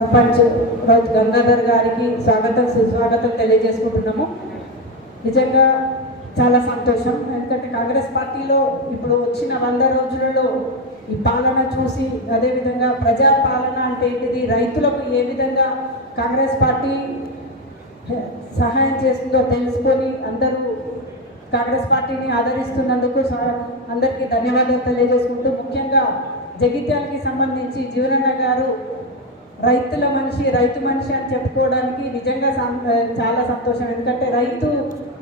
సర్పంచ్ గంగాధర్ గారికి స్వాగతం సుస్వాగతం తెలియజేసుకుంటున్నాము. నిజంగా చాలా సంతోషం. ఎందుకంటే కాంగ్రెస్ పార్టీలో ఇప్పుడు వచ్చిన 100 రోజులలో ఈ పాలన చూసి, అదేవిధంగా ప్రజా పాలన అంటే ఏంటిది, రైతులకు ఏ విధంగా కాంగ్రెస్ పార్టీ సహాయం చేస్తుందో తెలుసుకొని అందరూ కాంగ్రెస్ పార్టీని ఆదరిస్తున్నందుకు అందరికీ ధన్యవాదాలు తెలియజేసుకుంటూ, ముఖ్యంగా జగిత్యాలకి సంబంధించి జీవనన్న గారు రైతుల మనిషి, రైతు మనిషి అని చెప్పుకోవడానికి నిజంగా చాలా సంతోషం. ఎందుకంటే రైతు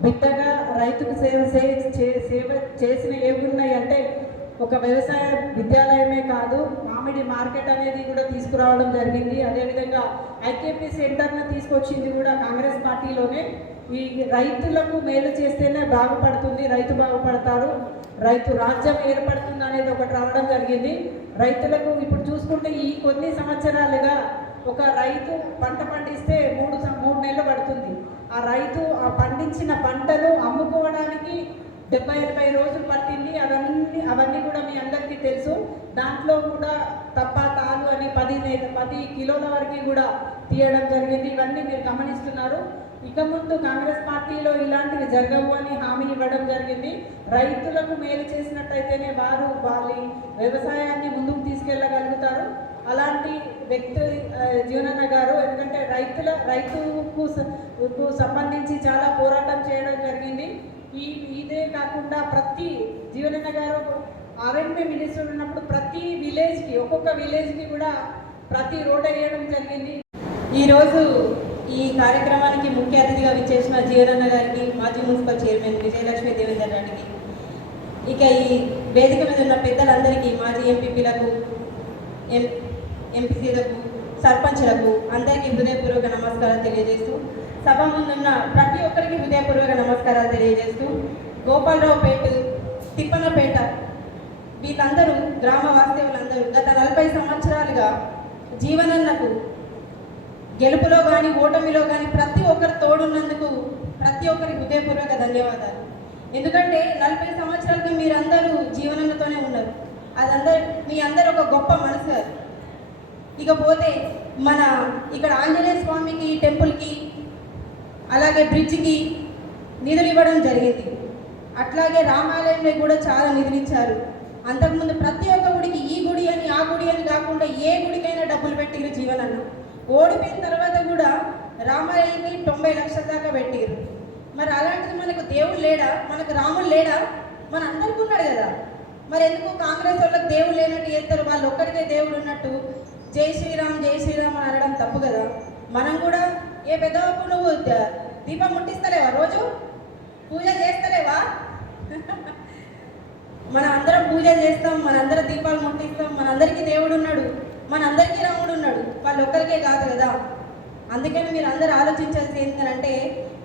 బిడ్డగా రైతుకు సేవ చేసిన ఏమున్నాయి అంటే ఒక వ్యవసాయ విద్యాలయమే కాదు, మామిడి మార్కెట్ అనేది కూడా తీసుకురావడం జరిగింది. అదేవిధంగా ఐకేపీ సెంటర్ను తీసుకొచ్చింది కూడా కాంగ్రెస్ పార్టీలోనే. ఈ రైతులకు మేలు చేస్తేనే బాగుపడుతుంది, రైతు బాగుపడతారు, రైతు రాజ్యం ఏర్పడుతుంది అనేది ఒకటి రావడం జరిగింది. రైతులకు ఇప్పుడు చూసుకుంటే ఈ కొన్ని సంవత్సరాలుగా ఒక రైతు పంట పండిస్తే 3 నెలలు పడుతుంది. ఆ రైతు ఆ పండించిన పంటను అమ్ముకోవడానికి 70-80 రోజులు పట్టింది. అవన్నీ కూడా మీ అందరికీ తెలుసు. దాంట్లో కూడా తాలు అని 10 కిలోల వరకు కూడా తీయడం జరిగింది. ఇవన్నీ మీరు గమనిస్తున్నారు. ఇక ముందు కాంగ్రెస్ పార్టీలో ఇలాంటివి జరగవు అని హామీ ఇవ్వడం జరిగింది. రైతులకు మేలు చేసినట్టయితేనే వారు వాళ్ళ వ్యవసాయాన్ని ముందుకు తీసుకెళ్ళగలుగుతారు. అలాంటి వ్యక్తి జీవనన్న గారు. ఎందుకంటే రైతుకు సంబంధించి చాలా పోరాటం చేయడం జరిగింది. ఇదే కాకుండా ప్రతి జీవనన్న గారు ఆర్ఎంపీ మినిస్టర్ ఉన్నప్పుడు ప్రతి విలేజ్కి, ఒక్కొక్క విలేజ్కి కూడా ప్రతి రోడ్ వేయడం జరిగింది. ఈరోజు ఈ కార్యక్రమానికి ముఖ్య అతిథిగా విచ్చేసిన జీవనన్న గారికి, మాజీ మున్సిపల్ చైర్మన్ విజయలక్ష్మి దేవేందర్ రెడ్డికి, ఇక ఈ వేదిక మీద ఉన్న పెద్దలందరికీ, మాజీ ఎంపీపీలకు, ఎంపీసీలకు, సర్పంచ్లకు అందరికీ హృదయపూర్వక నమస్కారాలు తెలియజేస్తూ, సభ ముందున్న ప్రతి ఒక్కరికి హృదయపూర్వక నమస్కారాలు తెలియజేస్తూ, గోపాలరావుపేట, తిప్పనపేట వీళ్ళందరూ గ్రామ వాస్తవులందరూ గత 40 సంవత్సరాలుగా జీవనన్నకు గెలుపులో కానీ ఓటమిలో కానీ ప్రతి ఒక్కరు తోడున్నందుకు ప్రతి ఒక్కరికి హృదయపూర్వక ధన్యవాదాలు. ఎందుకంటే 40 సంవత్సరాలకి మీరందరూ జీవనంతోనే ఉన్నారు. మీ అందరూ ఒక గొప్ప మనసు. ఇకపోతే మన ఇక్కడ ఆంజనేయ స్వామికి టెంపుల్కి, అలాగే బ్రిడ్జికి నిధులు ఇవ్వడం జరిగింది. అట్లాగే రామాలయంలో కూడా చాలా నిధులు ఇచ్చారు. అంతకుముందు ప్రతి ఒక్క గుడికి ఈ గుడి అని ఆ గుడి అని కాకుండా ఏ గుడికైనా డబ్బులు పెట్టిరు జీవనన్న. ఓడిపోయిన తర్వాత కూడా రామాలయాన్ని 90 లక్షల దాకా పెట్టిరు. మరి అలాంటిది మనకు దేవుడు లేడా, మనకు రాముడు లేడా? మన అందరికీ ఉన్నాడు కదా. మరి ఎందుకు కాంగ్రెస్ వాళ్ళకి దేవుడు లేనట్టు చేస్తారు? వాళ్ళు ఒక్కడికే దేవుడు ఉన్నట్టు జై శ్రీరామ్ జై శ్రీరామ్ అని అనడం తప్పు కదా. మనం కూడా ఏ పెద్దవాపు నువ్వు దీపం ముట్టిస్తలేవా, రోజు పూజ చేస్తలేవా? మనం అందరం పూజ చేస్తాం, మనందరం దీపాలు ముట్టిస్తాం, మనందరికీ దేవుడు ఉన్నాడు, మనందరికీ రాముడు ఉన్నాడు, వాళ్ళు ఒక్కరికే కాదు కదా. అందుకని మీరు అందరూ ఆలోచించాల్సి ఏంటంటే,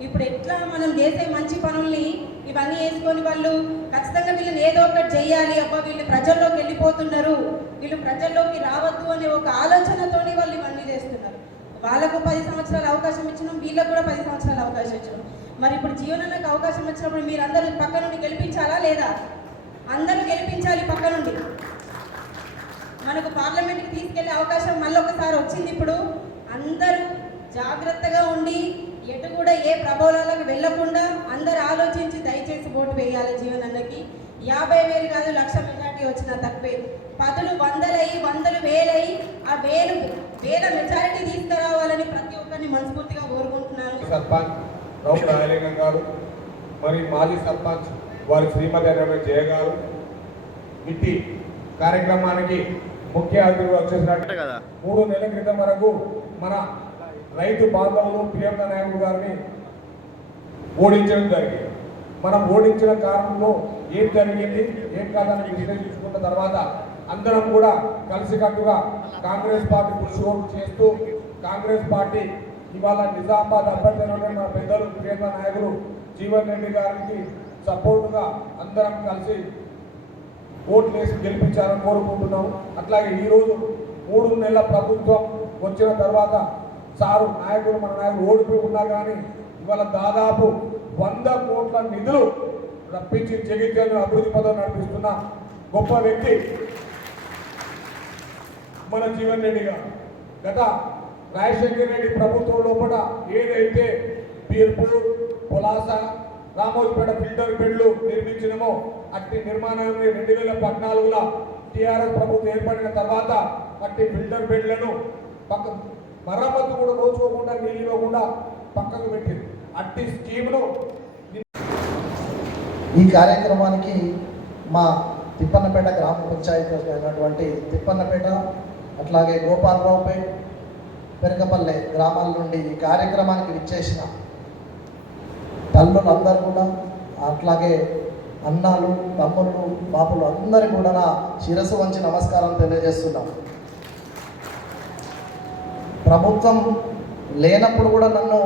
ఇప్పుడు ఎట్లా మనం చేసే మంచి పనుల్ని ఇవన్నీ వేసుకొని వాళ్ళు ఖచ్చితంగా వీళ్ళని ఏదో ఒకటి చెయ్యాలి, అబ్బా వీళ్ళు ప్రజల్లోకి వెళ్ళిపోతున్నారు, వీళ్ళు ప్రజల్లోకి రావద్దు అనే ఒక ఆలోచనతోనే వాళ్ళు ఇవన్నీ చేస్తున్నారు. వాళ్ళకు 10 సంవత్సరాల అవకాశం ఇచ్చినాం, వీళ్ళకు కూడా 10 సంవత్సరాల అవకాశం ఇచ్చినాం. మరి ఇప్పుడు జీవనానికి అవకాశం వచ్చినప్పుడు మీరందరూ పక్క నుండి గెలిపించాలా లేదా? అందరూ గెలిపించాలి. పక్క నుండి మనకు పార్లమెంట్కి తీసుకెళ్లే అవకాశం మళ్ళొకసారి వచ్చింది. ఇప్పుడు అందరూ జాగ్రత్తగా ఉండి ఎటు కూడా ఏ ప్రభావాలకు వెళ్లకుండా అందరూ ఆలోచించి దయచేసి ఓటు వేయాలి జీవనన్నకి. 50,000 కాదు, 1,00,000 మెజార్టీ వచ్చినా తక్కువే. 10లు 100లై 100లు వేలై ఆ వేల మెజారిటీ తీసుకురావాలని ప్రతి ఒక్కరిని మనస్ఫూర్తిగా కోరుకుంటున్నాను. సర్పంచ్ రౌతు రాయలింగం గారు, మరి మాజీ సర్పంచ్ వారి శ్రీమతి జయ గారు, ఇట్టి కార్యక్రమానికి ముఖ్య అతిథిగా వచ్చేసినట్టు 3 నెలల క్రితం వరకు మన రైతు బాంధవులు ప్రియాంక నాయకుడు గారిని ఓడించడం జరిగింది. మనం ఓడించిన కారణంలో ఏం జరిగింది, ఏం కాదని విశ్లేషించుకున్న తర్వాత అందరం కూడా కలిసికట్టుగా కాంగ్రెస్ పార్టీ పురుషోడు చేస్తూ, కాంగ్రెస్ పార్టీ ఇవాళ నిజామాబాద్ అభ్యర్థి మన పెద్దలు ప్రియాంక నాయకులు జీవన్ రెడ్డి గారికి సపోర్టుగా అందరం కలిసి ఓట్లు వేసి గెలిపించాలని కోరుకుంటున్నాము. అట్లాగే ఈరోజు 3 నెలల ప్రభుత్వం వచ్చిన తర్వాత సారు నాయకులు, మన నాయకులు ఓడిపోయి ఉన్నా కానీ ఇవాళ దాదాపు 100 కోట్ల నిధులు రప్పించి జగిత్యాలను అభివృద్ధి పదం నడిపిస్తున్న గొప్ప వ్యక్తి మన జీవన్ రెడ్డి గారు. గత రాజశేఖర రెడ్డి ప్రభుత్వం లోపల ఏదైతే బీర్పూర్ పులాస రామోజీపేట ఫిల్టర్ బెడ్లు నిర్మించినమో అట్టి నిర్మాణాన్ని 2014లో టీఆర్ఎస్ ప్రభుత్వం ఏర్పడిన తర్వాత అట్టి ఫిల్టర్ బెడ్లను పక్క మరమ్మతు కూడా నోచుకోకుండా నీళ్ళు ఇవ్వకుండా పక్కకు పెట్టింది. అట్టి స్కీమ్ను ఈ కార్యక్రమానికి మా తిప్పన్నపేట గ్రామ పంచాయతీ అయినటువంటి తిప్పన్నపేట అట్లాగే గోపాలరావుపేట పెరకపల్లె గ్రామాల నుండి ఈ కార్యక్రమానికి విచ్చేసిన తల్లులందరూ కూడా అట్లాగే అన్నాలు తమ్ముళ్ళు బాపులు అందరూ కూడా నా శిరస్సు వంచి నమస్కారం తెలియజేస్తున్నాం. ప్రభుత్వం లేనప్పుడు కూడా నన్ను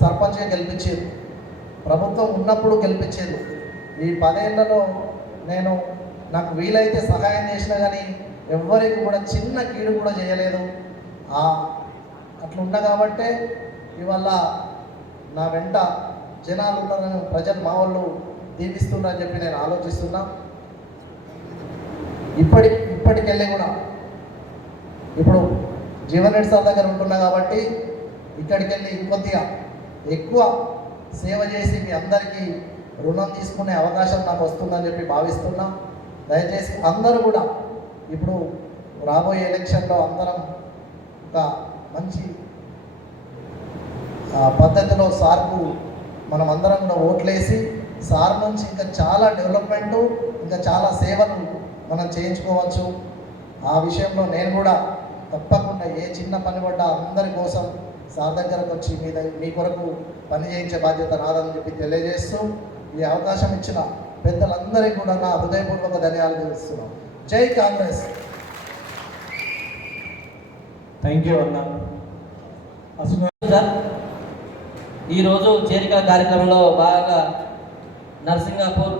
సర్పంచ్గా గెలిపించారు, ప్రభుత్వం ఉన్నప్పుడు గెలిపించారు. ఈ 10 ఏళ్లలో నేను నాకు వీలైతే సహాయం చేసినా కానీ ఎవరికి కూడా చిన్న కీడు కూడా చేయలేదు. అట్లున్నా కాబట్టే ఇవాళ నా వెంట జనాలు ఉన్నారని ప్రజలు మా వాళ్ళు దీవిస్తున్నారని చెప్పి నేను ఆలోచిస్తున్నా. ఇప్పటికెళ్ళి కూడా ఇప్పుడు జీవన్ రెడ్డి సార్ దగ్గర ఉంటున్నా కాబట్టి ఇక్కడికి వెళ్ళి ఇంకొద్దిగా ఎక్కువ సేవ చేసి మీ అందరికీ రుణం తీసుకునే అవకాశం నాకు వస్తుందని చెప్పి భావిస్తున్నా. దయచేసి అందరూ కూడా ఇప్పుడు రాబోయే ఎలక్షన్లో అందరం ఒక మంచి పద్ధతిలో సార్కు మనం అందరం కూడా ఓట్లేసి సార్ నుంచి ఇంకా చాలా డెవలప్మెంటు ఇంకా చాలా సేవలు మనం చేయించుకోవచ్చు. ఆ విషయంలో నేను కూడా తప్పకుండా ఏ చిన్న పని పడ్డా అందరి కోసం సార్ దగ్గరకు వచ్చి మీ కొరకు పని చేయించే బాధ్యత నాదని చెప్పి తెలియజేస్తూ ఈ అవకాశం ఇచ్చిన పెద్దలందరికీ కూడా నా హృదయపూర్వక ధన్యవాదాలు తెలుస్తున్నాం. జై కాంగ్రెస్. థ్యాంక్ యూ అన్న. సార్ ఈరోజు చేరిక కార్యక్రమంలో భాగంగా నర్సింగాపూర్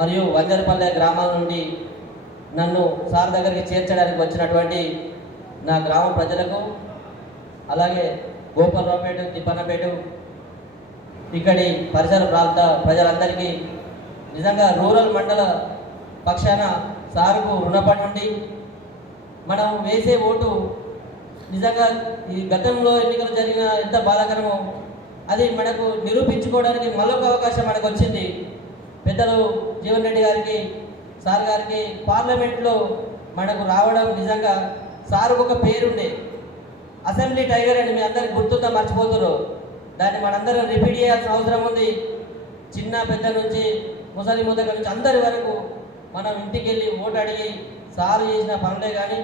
మరియు వంజరపల్లె గ్రామాల నుండి నన్ను సార్ దగ్గరికి చేర్చడానికి వచ్చినటువంటి నా గ్రామ ప్రజలకు, అలాగే గోపాలరావుపేట తిప్పన్నపేట ఇక్కడి పరిసర ప్రాంత ప్రజలందరికీ నిజంగా రూరల్ మండల పక్షాన సార్కు రుణపడి ఉండి మనం వేసే ఓటు నిజంగా ఈ గతంలో ఎన్నికలు జరిగిన ఎంత బాధాకరమో అది మనకు నిరూపించుకోవడానికి మరొక అవకాశం మనకు వచ్చింది. పెద్దలు జీవన్ రెడ్డి గారికి సార్ గారికి పార్లమెంట్లో మనకు రావడం నిజంగా సార్కు ఒక పేరుండే అసెంబ్లీ టైగర్ అని మీ అందరికి గుర్తుందా, మర్చిపోతున్నారు. దాన్ని మనందరం రిపీట్ చేయాల్సిన అవసరం ఉంది. చిన్న పెద్ద నుంచి ముసలి ముద్దక నుంచి అందరి వరకు మనం ఇంటికి వెళ్ళి ఓటు అడిగి సారు చేసిన పనులే కానీ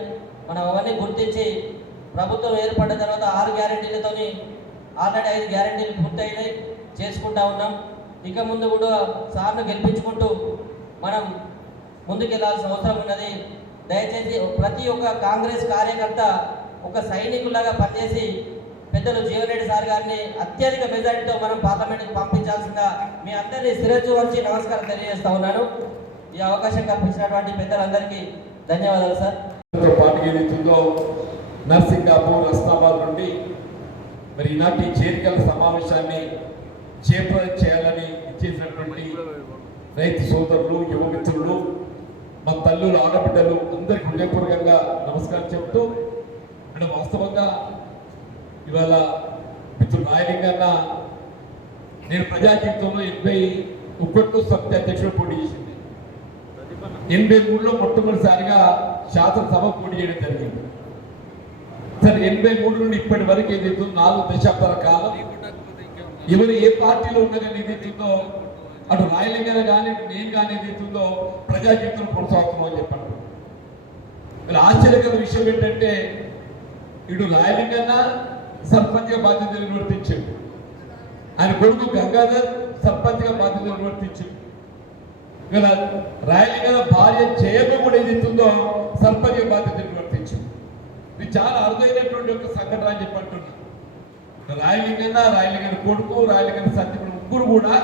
మనం అవన్నీ గుర్తించి ప్రభుత్వం ఏర్పడిన తర్వాత 6 గ్యారెంటీలతో ఆల్రెడీ 5 గ్యారెంటీలు పూర్తయినాయి, చేసుకుంటా ఉన్నాం. ఇక ముందు కూడా సార్ను గెలిపించుకుంటూ మనం ముందుకెళ్లాల్సిన అవసరం ఉన్నది. దయచేసి ప్రతి ఒక్క కాంగ్రెస్ కార్యకర్త ఒక సైనికులాగా పనిచేసి పెద్దలు జీవన్ రెడ్డి సార్ గారిని అత్యధిక మెజారిటీతో మనం పార్లమెంట్కి పంపించాల్సిందిగా మీ అందరినీ శిరస్సు వంచి నమస్కారం తెలియజేస్తా ఉన్నాను. ఈ అవకాశం కల్పించినటువంటి పెద్దలందరికీ ధన్యవాదాలు సార్. పాటు ఏదైతుందో నర్సింగాపూర్ అస్లాబాద్ నుండి మరి ఈనాటి చేరికల సమావేశాన్ని చేయాలని ఇచ్చేసినటువంటి రైతు సోదరులు, యువ మిత్రులు, మా తల్లులు, ఆడబిడ్డలు అందరికీ హృదయపూర్వకంగా నమస్కారం చెప్తూ ఇక్కడ వాస్తవంగా ఇవాళ మిత్రుడు నాయలింగన్న నేను ప్రజా జీవితంలో 81 సమితి అధ్యక్షుడు పోటీ చేసింది. 83లో మొట్టమొదటిసారిగా శాసనసభ పోటీ చేయడం జరిగింది. సరే 83 నుండి ఇప్పటి వరకు ఏదైతే 4 దశాబ్దాల కాలం ఎవరు ఏ పార్టీలో ఉన్నా కానీ ఏదైతుందో అటు రాయలింగన కానీ నేను కానీ ఏదైతుందో ప్రజా జీవితంలో కొనసాగుతున్నాం అని చెప్పండి. ఇలా ఆశ్చర్యకర విషయం ఏంటంటే ఇటు రాయలింగన్న సర్పంచ్గా బాధ్యతలు నిర్వర్తించాడు, ఆయన కొడుకు గంగాధర్ సర్పంచ్గా బాధ్యతలు నిర్వర్తించాడు. ఇలా రాయలింగన భార్య చేయక కూడా ఏదైతుందో సర్పంచ్గా బాధ్యత నిర్వర్తించాడు. ఇది చాలా అరుదైనటువంటి ఒక సంఘటన అని చెప్పంటున్నాను. రాయలింగన కొడుకు, రాయలింగన సత్యపురం ముగ్గురు కూడా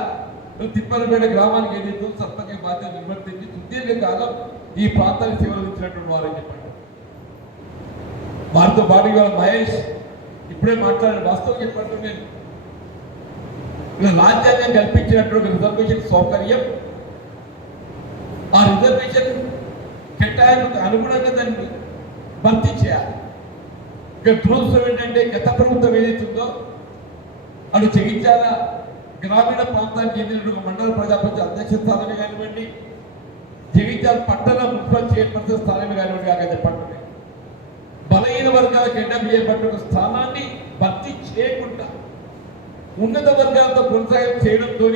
తిప్పలపేట గ్రామానికి ఏదైతే సర్పంచ్ బాధ్యత నిర్వర్తించి సుదీర్ఘకాలం ఈ ప్రాంతానికి సేవలు ఇచ్చినటువంటి వారని చెప్పండి. వారితో పాటు ఇవాళ మహేష్ ఇప్పుడే మాట్లాడిన వాస్తవం చెప్పండి. నేను ఇలా రాజ్యాంగం కల్పించినటువంటి రిజర్వేషన్ సౌకర్యం, ఆ రిజర్వేషన్ కేటాయింపుకు అనుగుణంగా దాన్ని భర్తీ చేయాలి. ఇక్కడ దురదృష్టం ఏంటంటే గత ప్రభుత్వం ఏదైతుందో అటు జగిత్యాల గ్రామీణ ప్రాంతానికి చెందిన మండల ప్రజాపంచాయతీ అధ్యక్ష స్థానమే కానివ్వండి, జగిత్యాల పట్టణ మున్సిపల్ చైర్పర్సన్ స్థానమే కానివ్వండి కాక చెప్పండి, బలహీన వర్గాలకు ఎన్ఎం చేయబడిన స్థానాన్ని భర్తీ చేయకుండా ఉన్నత వర్గాలతో కొనసాగింపు చేయడంతో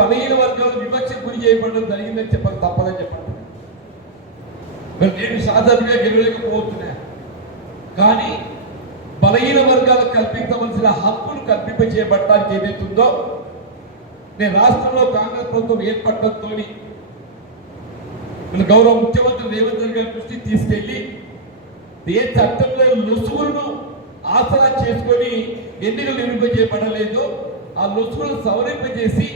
బలహీన వర్గాలు వివక్షకు గురి చేయబడడం జరిగిందని చెప్పాలి, తప్పదని చెప్పండి. నేను సాధారణంగా గెలవలేకపోతున్నా, కానీ బలహీన వర్గాలకు కల్పించవలసిన హక్కులు కల్పింపచేయబడటానికి ఏదైతుందో నేను రాష్ట్రంలో కాంగ్రెస్ ప్రభుత్వం ఏర్పడటంతో గౌరవ ముఖ్యమంత్రి రేవంత్ రెడ్డి గారి దృష్టికి తీసుకెళ్లి ఏ చట్టంలో లొసుగులను ఆసరా చేసుకొని ఎన్నికలు నిర్వహింపజేయబడలేదో ఆ లొసుగులను సవరింపజేసి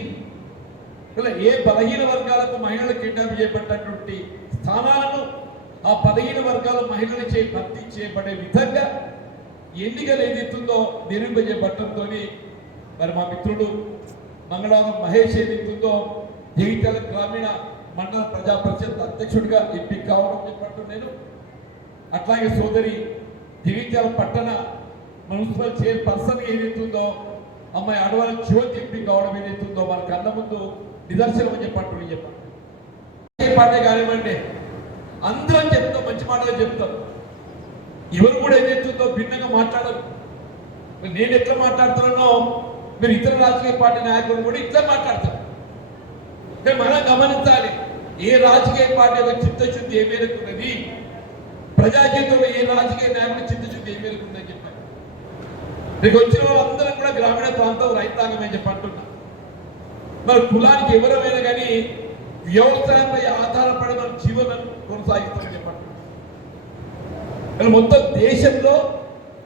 ఇలా ఏ బలహీన వర్గాలకు మహిళలకు కిడ్నాప్ చేయబడినటువంటి స్థానాలను ఆ బలహీన వర్గాల మహిళలు భర్తీ చేయబడే విధంగా ఎన్నికలు ఏదైతుందో నిర్వహింపజేయబడటంతో మరి మా మిత్రుడు మంగళవారం మహేష్ ఏదైతుందో జగిత్యాల గ్రామీణ మండల ప్రజా పరిషత్ అధ్యక్షుడిగా ఎంపిక కావడం చెప్పట్టు నేను, అట్లాగే సోదరి జగిత్యాల పట్టణ మున్సిపల్ చైర్పర్సన్ ఏదైతుందో అమ్మాయి అడవాల జ్యోతి ఎంపిక కావడం ఏదైతుందో మన కళ్ళ ముందు నిదర్శనం అని చెప్పట్టు చెప్పండి. పాటే కానివ్వండి, అందరం చెప్తాం, మంచి మాటలు చెప్తాం, ఎవరు కూడా ఏదైతుందో భిన్నంగా మాట్లాడరు. నేను ఎట్లా మాట్లాడుతున్నానో మీరు ఇతర రాజకీయ పార్టీ నాయకులు కూడా ఇట్లా మాట్లాడతారు. మనం గమనించాలి, ఏ రాజకీయ పార్టీ యొక్క చిత్తశుద్ధి ఏ మేరకు ఉన్నది, ప్రజా జీవితంలో ఏ రాజకీయ నాయకుడి చిత్తశుద్ధి ఏ మేరకు ఉందని చెప్పారు. మీకు వచ్చిన వాళ్ళందరం కూడా గ్రామీణ ప్రాంతం రైతాంగమే చెప్పంటున్నా. మరి కులానికి ఎవరైనా కానీ వ్యవసాయంపై ఆధారపడి మన జీవనం కొనసాగిస్తామని చెప్పండి. మొత్తం దేశంలో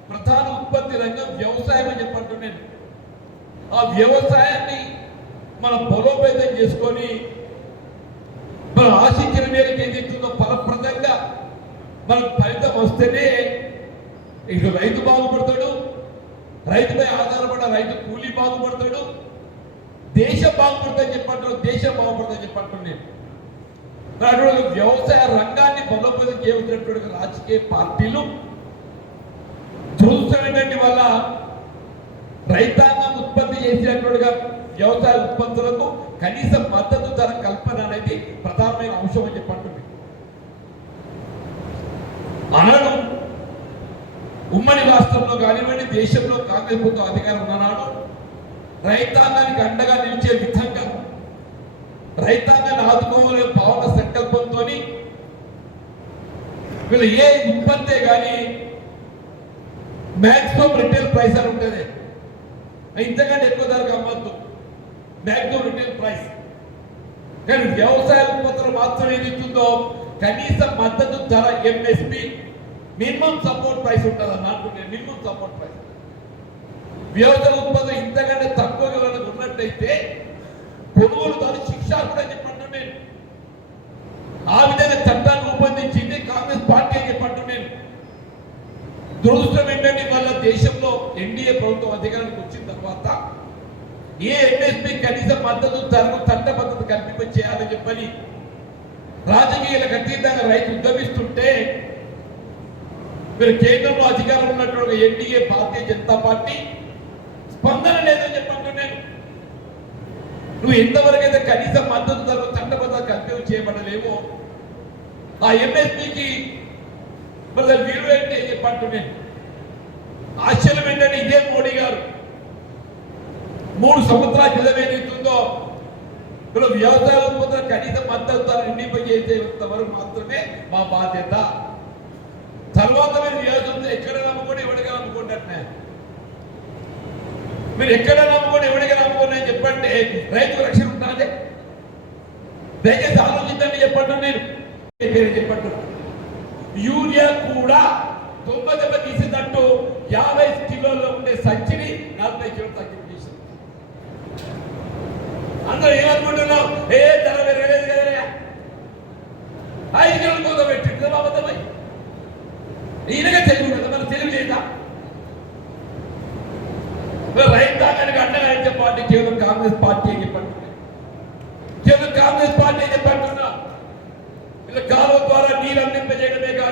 ప్రధాన ఉత్పత్తి రంగం వ్యవసాయం అని చెప్పంటున్నాను. ఆ వ్యవసాయాన్ని మనం బలోపేతం చేసుకొని మనం ఆశించిన మేరకు ఏదైతుందో ఫలప్రదంగా మనకు ఫలితం వస్తేనే ఇక రైతు బాగుపడతాడు, రైతుపై ఆధారపడ్డ రైతు కూలీ బాగుపడతాడు, దేశం బాగుపడుతుందని చెప్పంటారు, దేశం బాగుపడుతుందని చెప్పంటున్నాను. అటువంటి వ్యవసాయ రంగాన్ని బలోపేతం చేయవలసినటువంటి రాజకీయ పార్టీలు దురదృష్టమైనటువంటి వల్ల రైతాంగం ఉత్పత్తి చేసేటువంటిగా వ్యవసాయ ఉత్పత్తులకు కనీస మద్దతు ధర కల్పన అనేది ప్రధానమైన అంశం అని చెప్పంటుంది. ఆనాడు ఉమ్మడి రాష్ట్రంలో కానివ్వండి, దేశంలో కాంగ్రెస్ ప్రభుత్వం అధికారం ఉన్ననాడు రైతాంగానికి అండగా నిలిచే విధంగా రైతాంగాన్ని ఆదుకోవాలనే భావన సంకల్పంతో వీళ్ళు ఏ ఉత్పత్తే కానీ మ్యాక్సిమం రిటైల్ ప్రైస్ అని ఉంటుంది, ఇంతకంటే ఎక్కువ ధరకు అమ్మద్దు, మ్యాక్సిమం రిటైల్ ప్రైస్. కానీ వ్యవసాయ ఉత్పత్తులు మాత్రం ఏదైతుందో కనీస మద్దతు ధర ఎంఎస్పి మినిమం సపోర్ట్ ప్రైస్ ఉంటుంది అన్నట్టు. మినిమం సపోర్ట్ ప్రైస్ వ్యవసాయ ఉత్పత్తులు ఇంతకంటే తక్కువగా ఉన్నట్టయితే కొనుగోలుదారు శిక్ష కూడా చెప్పండి నేను. ఆ విధంగా చట్టాన్ని రూపొందించింది కాంగ్రెస్ పార్టీ అని చెప్పండి నేను. దురదృష్టం ఏంటంటే వాళ్ళ దేశంలో ఎన్డీఏ ప్రభుత్వం అధికారానికి వచ్చిన తర్వాత ఏ ఎంఎస్పీ కనీస మద్దతు ధరకు చట్టబద్ధత కల్పింప చేయాలని చెప్పని రాజకీయాలకు అతీతంగా రైతు ఉద్యమిస్తుంటే మీరు కేంద్రంలో అధికారం ఉన్నటువంటి ఎన్డీఏ భారతీయ జనతా పార్టీ స్పందన లేదని చెప్పండి నేను. నువ్వు ఎంతవరకు అయితే కనీస మద్దతు ధరకు చట్టబద్ధ కల్పన చేయబడలేవో ఆ ఎంఎస్పీకి మరి విలువ ఏంటి అని చెప్పండి నేను. ఆశ్చర్యం ఏంటంటే ఇదే మోడీ గారు 3 సంవత్సరాల క్రితం ఏదైతుందో ఇప్పుడు వ్యవసాయ ఉత్పత్తుల కనీస మద్దతు ధర నిర్ణయింపజేసేంత వరకు మాత్రమే మా బాధ్యత, తర్వాత మీరు వ్యవసాయం ఎక్కడ నమ్ముకొని ఎవరిగా నమ్ముకోండి అంటే మీరు ఎక్కడ నమ్ముకొని ఎవరిగా నమ్ముకోండి అని చెప్పండి. రైతు రక్షణ ఉంటుంది, దయచేసి ఆలోచించండి చెప్పండి నేను. చెప్పండి యూరియా కూడా 90 తీసేటట్టు 50 కిలోల్లో ఉండే సంచిని 40 కిలోలు తగ్గించేసి అందరూ ఏమనుకుంటున్నాం, ఏ ధర పెరగలేదు కదా 5 కిలోలు కోసం పెట్టింది బాబద్దమై. ఈయనగా తెలివి కదా, మన తెలివి లేదా? రైతాంగానికి అండగా అయితే పార్టీ కేవలం కాంగ్రెస్ పార్టీ అని చెప్పండి. కేవలం కాంగ్రెస్ పార్టీ అని చెప్పంటున్నా. ఇలా కాలువ ద్వారా నీరు అందింపజేయడమే కానీ